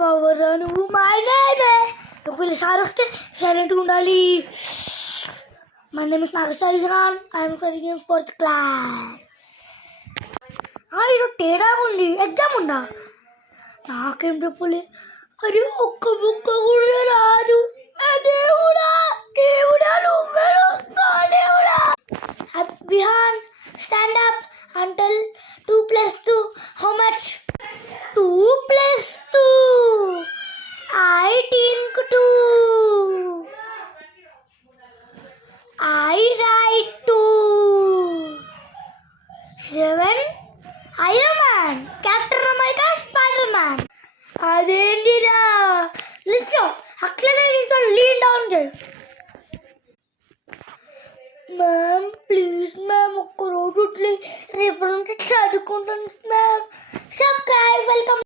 బావరా నువ్వు మై నేమే ఒకవేళ సార్ వస్తే సైలెంట్గా ఉండాలి. My name is Nagasairan, I'm studying fourth class. ఈరోజు తేడాగా ఉంది, ఎగ్జామ్ ఉందా? నాకేం చెప్పలే. అరే ఒక్క బుక్క కూడా రాదు. దేవుడా దేవుడా నువ్వే దేవుడా. Vihaan stand up and tell 2 plus 2 how much? 2 plus 2 I think 2. I write 2. 7 Iron Man, Captain America, Spider-Man. అదేంటిరా లిచో అట్లనే లీన్ డౌన్ చేయి. మ్యామ్ ప్లీజ్ మ్యామ్ ఒక్క రోజు రేపటి నుంచి చదువుకుంటాను మ్యామ్. Subscribe welcome.